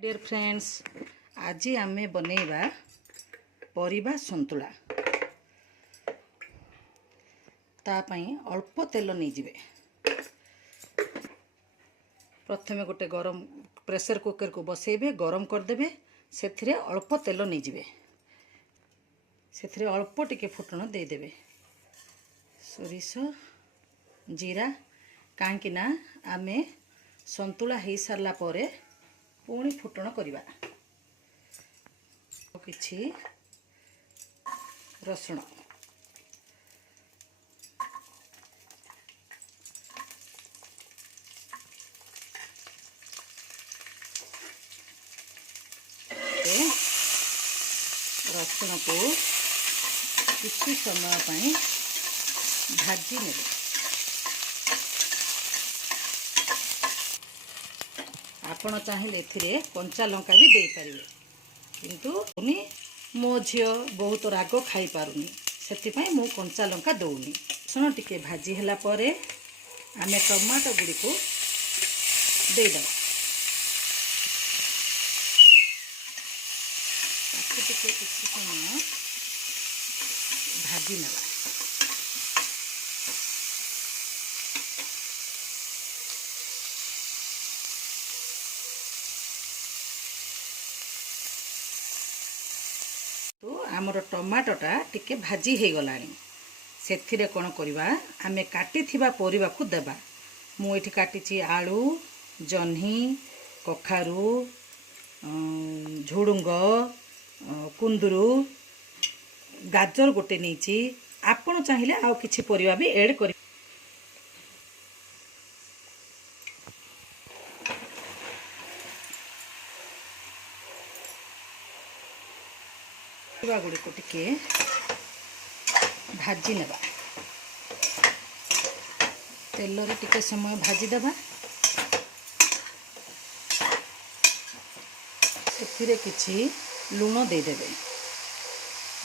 Dear friends, आज आम बनैबा परिबा संतुला। तापाई अल्प तेल नहीं जिवे। प्रथमे गोटे गरम प्रेशर कुकर को बसैबे, गरम करदेबे, से अल्प तेल नहीं जिवे। से अल्प टिके फुटण देदेबे, सोरिष जीरा, कहीं आमे संतुला हो सारा पर पुणी फुटण करवा। किछि रसुण, रसुण को किछि समय पई भाजी नेबे। आपण चाहिए एथिरे कंचा लंका भी दे पारिबे, किंतु मो झील बहुत राग खाई पारुनी, से मु कंचा लंका दौनी। रसुण टिके भाजी होला परे आमे टमाटो गुड़ी को देदेबा। टिके किछि समय भाजी नेबा। तो आमर टमाटोटा टिके भाजी हो गलानी। से कौन करवा, आमे काटी थिबा परिबा को देबा। मु एठी काटिची आलू, जह्नी, कखारू, झुडुंग, कुंदरू, गाजर गोटे नहींची। आपण चाहिए आउ किछि परिबा भी ऐड कर। गुड़ी को टिके भाजी नेबा, तेल रे टिके समय भाजी देबा। एथिरे किछि लूण दे देबे,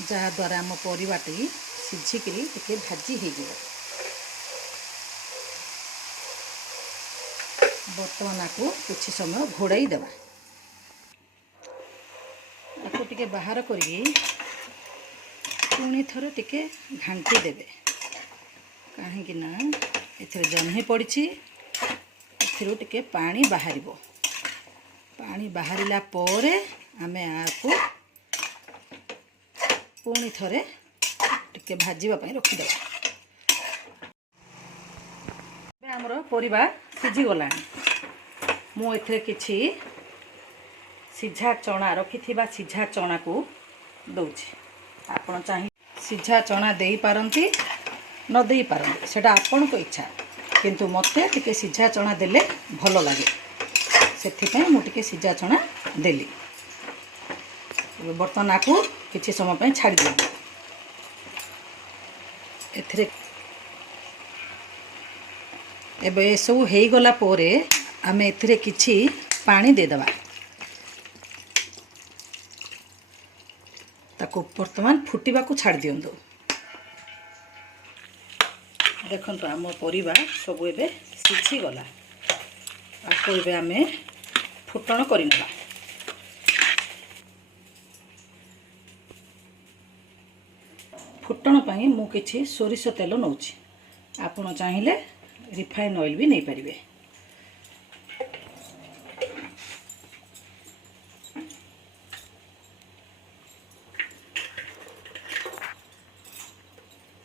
जहा द्वारा हम परिबाटी सिझिकरी टिके भाजी हो जिवो। बर्तमान को कुछ समय घोड़ाई देबा। आपको टिके बाहर करी पुणी थर टिके घांटी देबे, कहीं एथिरे जह्नी पड़ी। एथिरो टिके पानी बाहरिबो। पानी बाहरिला परे आमे आको पुणी थरे टिके भाजीबा पई रखी देबा। हमर परिबा सिझी गलानी। मु एथिरे किछि सीझा चना रखी सीझा चना को दौची। आपण चाहिए सीझा चना दे पारंती न दे पारंती, सेटा आपण को इच्छा, किंतु मते टिके सीझा चना देले भलो लागे, सेथि मु टिके सीझा चना देली। बर्तमान आकु किछि समय पई छाड़ी दे। एथिरे एबे सब हेई गला पोरे आमे एथिरे किछि पानी दे देबा। ताको वर्तमान फुटिबा को छाड़ दियंदो। देखंतु आम परिबा सब एबे सिझी गला। आको एबे आमे फुटण करिनेबा। फुटण पई मु किछि सोरिष तेल नउछि। आपण चाहिए रिफाइन ऑयल भी नहीं पारिबे।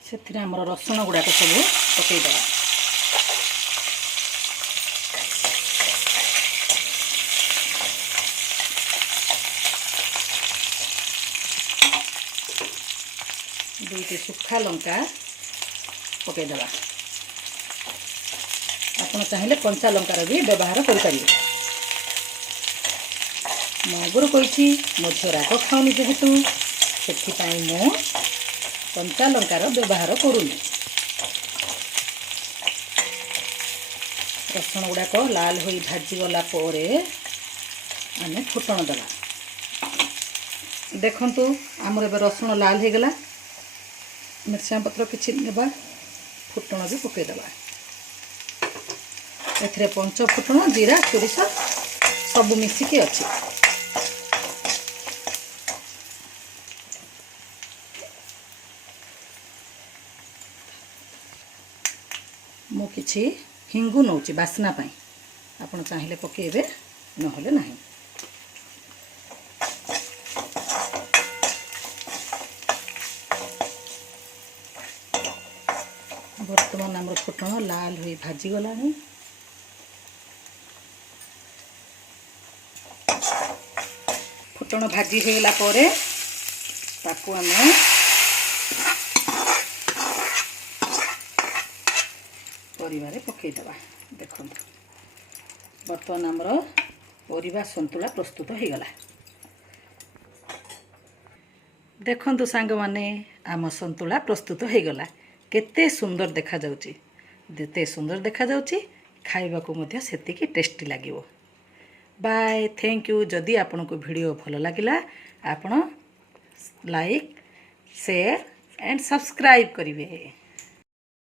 से आमर रसुण गुड़ाक सब पकईदे। दुईटी सुखा लंका पकईदे। आपड़ चाहिए कंचा लंकार भी व्यवहार करें। मगुर कही मो झील राग खाऊनी, जेहेतु से मु कंचा लंकार व्यवहार करूनी। रसुण गुड़ाक लाल हो भाजी गला परे आमे फुटण देवा। देखंतु आमर एबे रसुण लाल हो गला। मिर्चा पत्र किछि नेबा, फुटण भी पकईदेवा। एथिरे पंच फुटण, जीरा, सोरिष सब मिसिकी अच्छी। ମୁଁ କିଛି ହିଙ୍ଗୁ ନେଉଛି ବାସ୍ନା ପାଇଁ। ଆପଣ ଚାହିଁଲେ ପକାଇବେ, ନହେଲେ ନାହିଁ। ବର୍ତ୍ତମାନ ଆମର ଫୁଟଣ ଲାଲ ହୋଇ ଭାଜିଗଲାଣି। ଫୁଟଣ ଭାଜି ହୋଇଗଲା ପରେ ତାକୁ ଆମେ ପରିବାରେ ପକାଇଦେବା। ଦେଖନ୍ତୁ ବର୍ତ୍ତମାନ ଆମର ପରିବା ସନ୍ତୁଳା ପ୍ରସ୍ତୁତ ହୋଇଗଲା। ଦେଖନ୍ତୁ ସାଙ୍ଗମାନେ, ଆମ ସନ୍ତୁଳା ପ୍ରସ୍ତୁତ ହୋଇଗଲା। କେତେ ସୁନ୍ଦର ଦେଖାଯାଉଛି। ଯେତେ ସୁନ୍ଦର ଦେଖାଯାଉଛି, ଖାଇବାକୁ ମଧ୍ୟ ସେତିକି ଟେଷ୍ଟି ଲାଗିବ। Bye, thank you. ଯଦି ଆପଣଙ୍କୁ ଭିଡ଼ିଓ ଭଲ ଲାଗିଲା, ଆପଣ ଲାଇକ୍, ସେୟାର ଆଣ୍ଡ ସବସ୍କ୍ରାଇବ୍ କରିବେ।